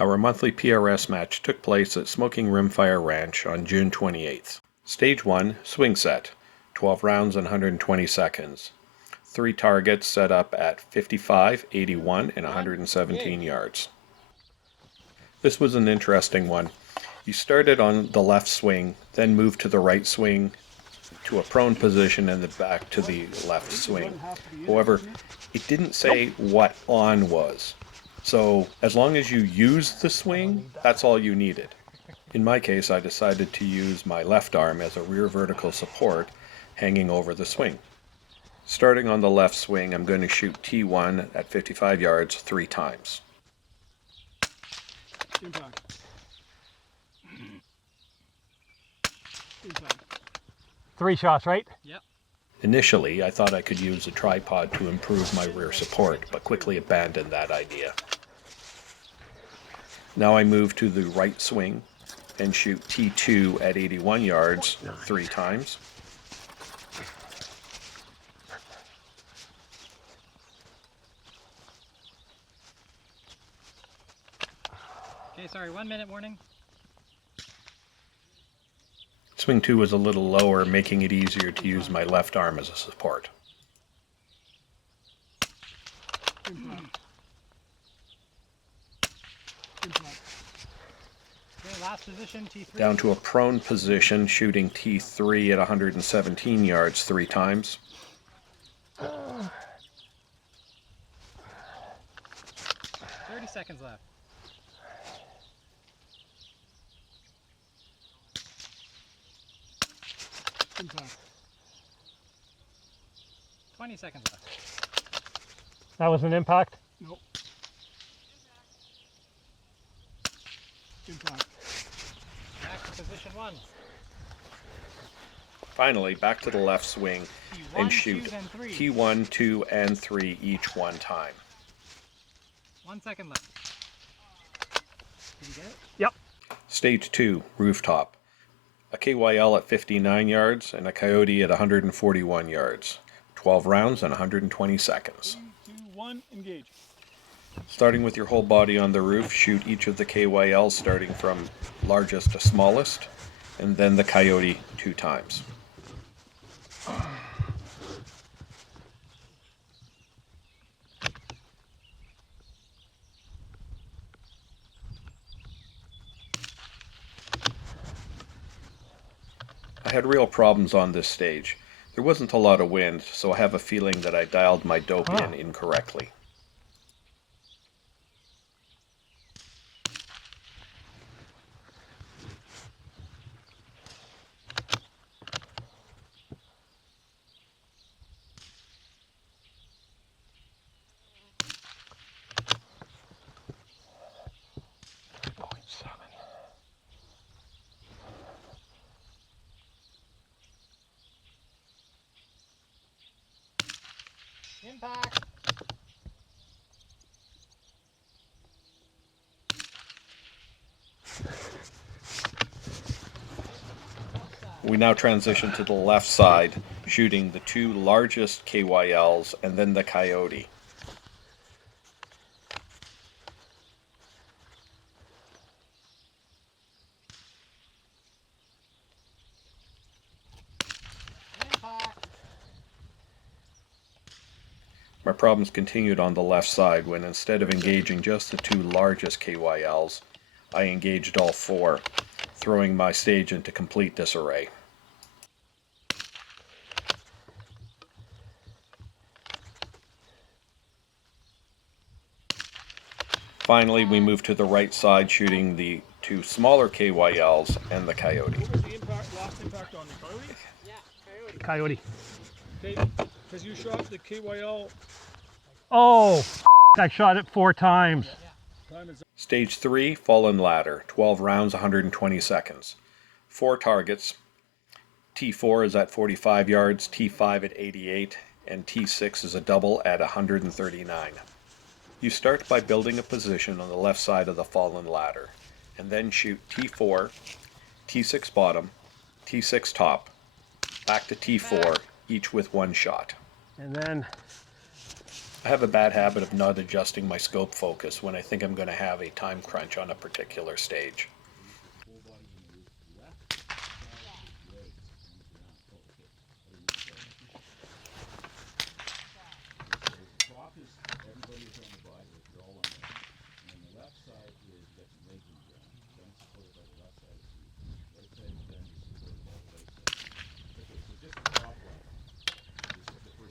Our monthly PRS match took place at Smokin Rimfire Ranch on June 28th. Stage 1, swing set, 12 rounds and 120 seconds. 3 targets set up at 55, 81, and 117 yards. This was an interesting one. You started on the left swing, then moved to the right swing, to a prone position, and then back to the left swing. However, it didn't say what on was. So as long as you used the swing, that's all you needed. In my case, I decided to use my left arm as a rear vertical support hanging over the swing. Starting on the left swing, I'm going to shoot T1 at 55 yards 3 times. Impact. 3 shots, right? Yep. Initially, I thought I could use a tripod to improve my rear support, but quickly abandoned that idea. Now I move to the right swing and shoot T2 at 81 yards 3 times. Okay, sorry, 1 minute warning. Swing 2 was a little lower, making it easier to use my left arm as a support. Okay, last position, T3. Down to a prone position, shooting T3 at 117 yards 3 times. 30 seconds left. Impact. 20 seconds left. That was an impact? Nope. Impact. Back to position 1. Finally, back to the left swing and T1, shoot 2, and 3. T1, 2, and 3 each 1 time. 1 second left. Did you get it? Yep. Stage 2, rooftop. A KYL at 59 yards and a Coyote at 141 yards. 12 rounds and 120 seconds. 3, 2, 1, engage. Starting with your whole body on the roof, shoot each of the KYLs starting from largest to smallest, and then the Coyote 2 times. I had real problems on this stage. There wasn't a lot of wind, so I have a feeling that I dialed my dope in incorrectly. Impact. We now transition to the left side, shooting the 2 largest KYLs and then the Coyote. Impact. My problems continued on the left side when instead of engaging just the 2 largest KYLs, I engaged all 4, throwing my stage into complete disarray. Finally, we moved to the right side, shooting the 2 smaller KYLs and the Coyote. What was the impact, last impact on the Coyote? Yeah, Coyote. Coyote. Okay, because you shot the KYL, Oh, I shot it 4 times. time is Stage 3, Fallen Ladder, 12 rounds, 120 seconds. 4 targets. T4 is at 45 yards, T5 at 88, and T6 is a double at 139. You start by building a position on the left side of the Fallen Ladder, and then shoot T4, T6 bottom, T6 top, back to T4, each with 1 shot. And then I have a bad habit of not adjusting my scope focus when I think I'm going to have a time crunch on a particular stage.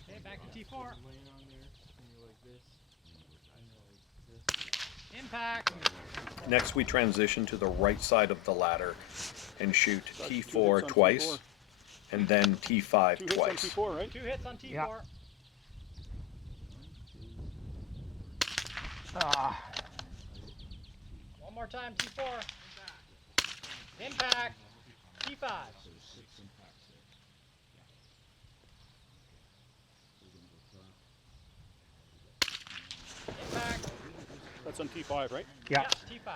Okay, back to T4. Impact. Next we transition to the right side of the ladder and shoot That's 2 hits T4 on twice T4. and then T5 2 hits on twice. T4, right? 2 hits on T4. Yeah. Ah. One more time, T4. Impact. T5. Impact. That's on T5, right? Yeah. Yep, T5.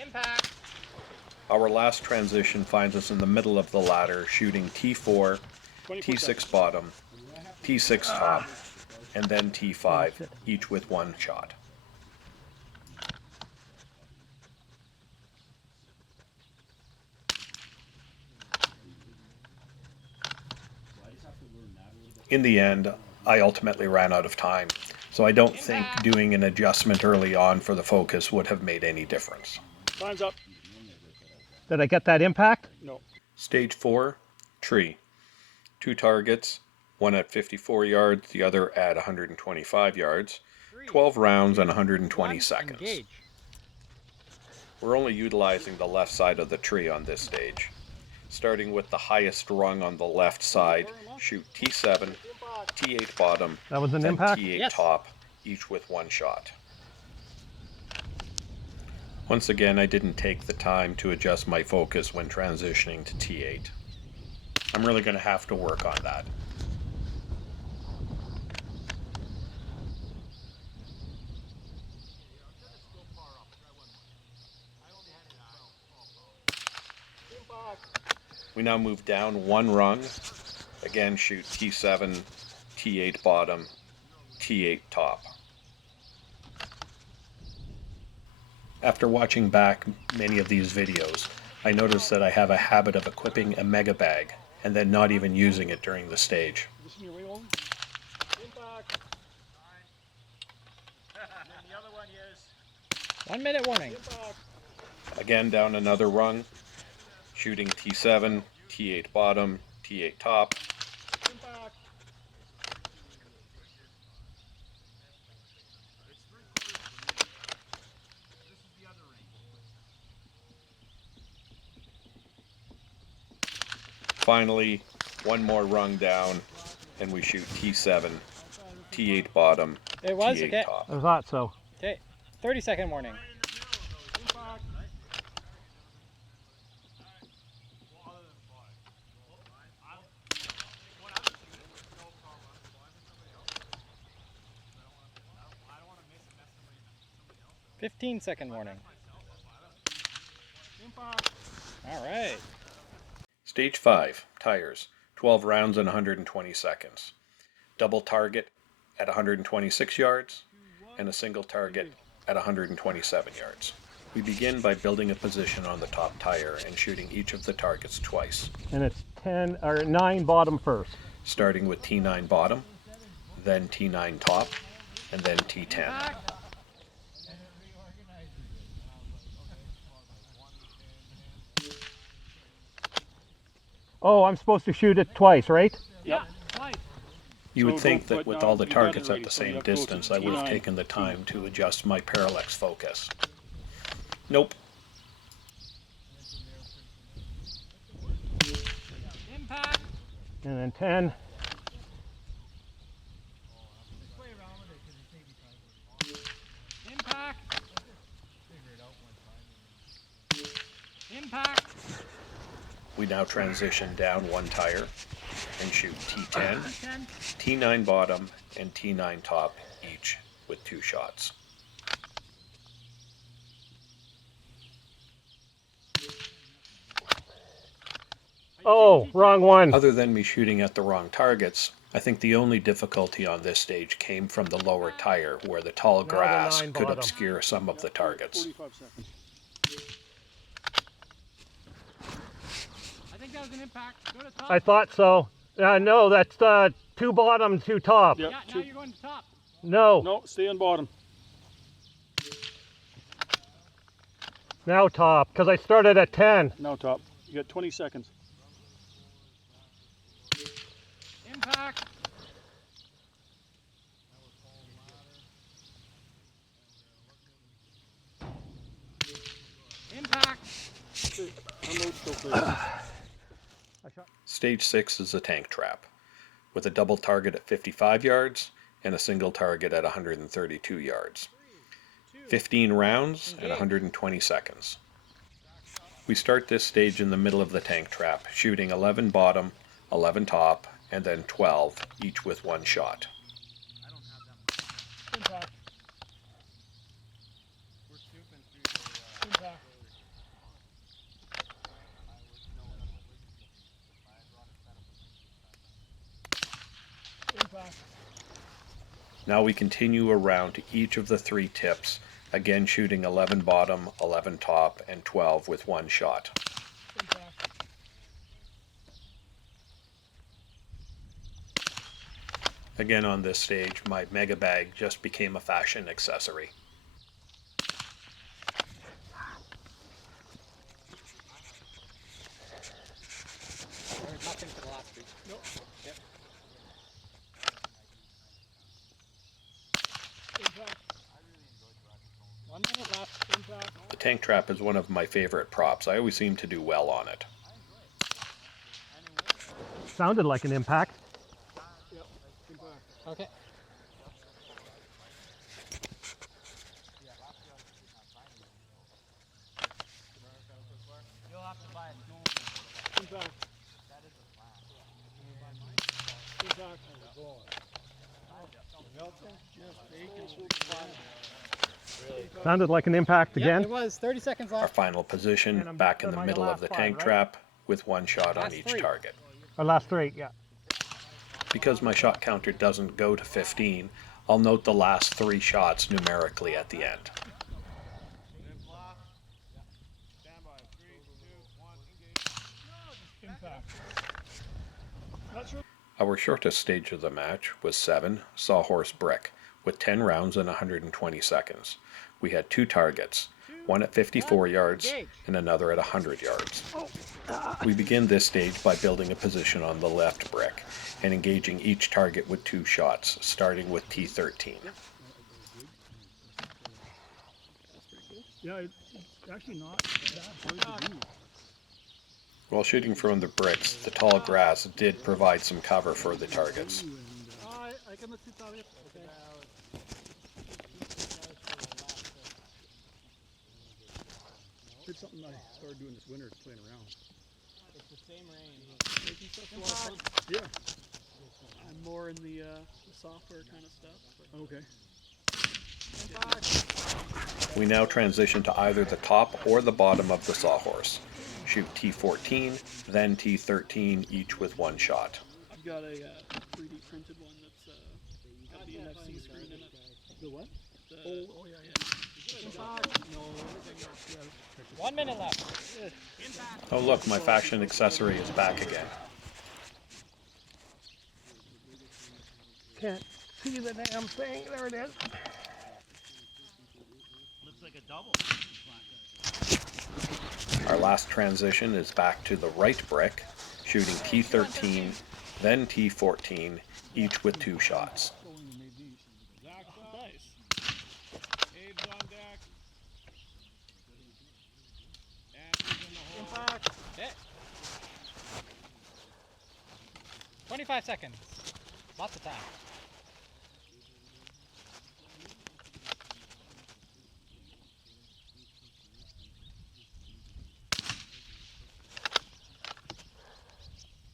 Impact. Our last transition finds us in the middle of the ladder shooting T4, 24 T6 seconds. bottom, T6 top, and then T5, each with one shot. In the end, I ultimately ran out of time, so I don't think doing an adjustment early on for the focus would have made any difference. Time's up. Did I get that impact? No. Stage 4, tree. 2 targets, one at 54 yards, the other at 125 yards, 12 rounds and 120 seconds. Engage. We're only utilizing the left side of the tree on this stage. Starting with the highest rung on the left side, shoot T7, T8 bottom, That was an then impact? T8 Yes. top, each with one shot. Once again, I didn't take the time to adjust my focus when transitioning to T8. I'm really going to have to work on that. We now move down one rung. Again, shoot T7, T8 bottom, T8 top. After watching back many of these videos, I noticed that I have a habit of equipping a mega bag and then not even using it during the stage. Is this in your way, Olin? Impact. And then the other one is 1 minute warning. impact. Again, down another rung, shooting T7, T8 bottom, T8 top. Impact. Finally, one more rung down, and we shoot T7, T8 bottom, It was? T8 Okay. top. I thought so. Okay. 30-second warning. Impact. 15-second warning. Impact. All right. Stage 5, tires, 12 rounds and 120 seconds. Double target at 126 yards, and a single target at 127 yards. We begin by building a position on the top tire and shooting each of the targets twice, And it's 10 or 9 bottom first. starting with T9 bottom, then T9 top, and then T10. Oh, I'm supposed to shoot it twice, right? Yep. You would So think don't that put with down- all the you got it targets at already, the so you same have to go to distance, I would have T9. taken the time to adjust my parallax focus. Nope. Impact. And then 10. Impact. Impact. We now transition down one tire and shoot T10, T9 bottom, and T9 top each with 2 shots. Oh, wrong one. Other than me shooting at the wrong targets, I think the only difficulty on this stage came from the lower tire, where the tall the grass 9 could bottom. obscure some of the targets. 45 seconds. I think that was an impact. Go to top. I thought so. No, that's 2 bottom, 2 top. Yep. Yeah, now you're going to top. No, No, stay on bottom. now top, because I started at 10. Now top. You got 20 seconds. Impact. Impact. Unload still clear. Stage 6 is a tank trap, with a double target at 55 yards and a single target at 132 yards. 15 rounds and 120 seconds. We start this stage in the middle of the tank trap, shooting 11 bottom, 11 top, and then 12, each with 1 shot. Impact. Impact. Impact. Now we continue around to each of the 3 tips, again shooting 11 bottom, 11 top, and 12 with 1 shot. Impact. Again on this stage, my mega bag just became a fashion accessory. There's nothing for the last three. Nope. Yep. Impact. 1 minute left. Impact. The tank trap is one of my favorite props. I always seem to do well on it. Sounded like an impact. Yep. Impact. Okay. You'll have to buy a small. Impact. Impact. Sounded like an impact Yeah, again. it was 30 seconds Our left. final position, And I'm back in on the my middle of last the 5, tank right? trap, with 1 shot on Last each 3. target. Or last 3, yeah. Because my shot counter doesn't go to 15, I'll note the last 3 shots numerically at the end. Impact. Not sure. Our shortest stage of the match was 7, Sawhorse Brick, with 10 rounds and 120 seconds. We had 2 targets, one at 54 yards and another at 100 yards. We begin this stage by building a position on the left brick and engaging each target with 2 shots, starting with T13. Yeah, it's actually not that hard to do. While shooting from the bricks, the tall grass did provide some cover for the targets. I can let you tell you. Okay. It's something I started doing this winter, playing around. It's the same range. Making stuff a lot of fun. Yeah. I'm more in the software kind of stuff. Okay. We now transition to either the top or the bottom of the Sawhorse. Shoot T14, then T13, each with 1 shot. I've got a 3D printed one that's got the NFC screen in it. The what? Oh yeah. 1 minute left. Oh look, my fashion accessory is back again. Can't see the damn thing. There it is. Our last transition is back to the right brick, shooting T13, then T14, each with 2 shots. Nice. Abe's on deck. Impact. Okay. 25 seconds. Lots of time.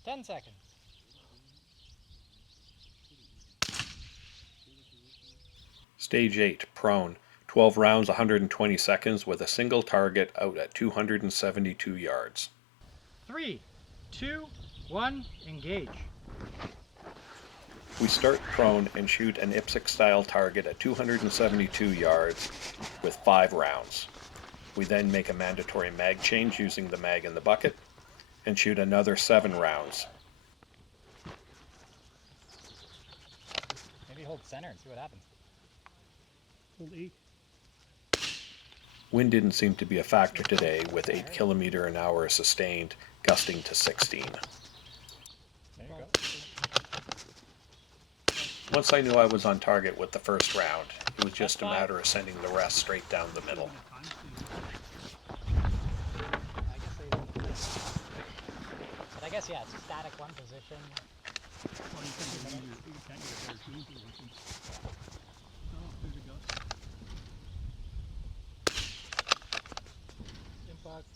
Ten seconds. Stage 8, prone, 12 rounds, 120 seconds with a single target out at 272 yards. 3, 2, 1, engage. We start prone and shoot an IPSC-style target at 272 yards with 5 rounds. We then make a mandatory mag change using the mag in the bucket and shoot another 7 rounds. Maybe hold center and see what happens. Hold 8. Wind didn't seem to be a factor today, with 8 km/h sustained, gusting to 16. There you go. Once I knew I was on target with the first round, it was just a matter of sending the rest straight down the middle. But I guess, yeah, it's a static one position. Well, you can't get a better shooting position. Oh, there's a gust. Impact.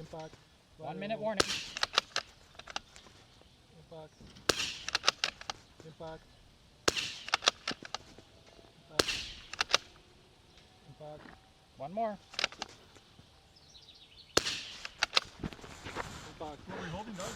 Impact. 1 minute warning. Impact. Impact. Impact. Impact. 1 more. Impact. What were you holding, Doug?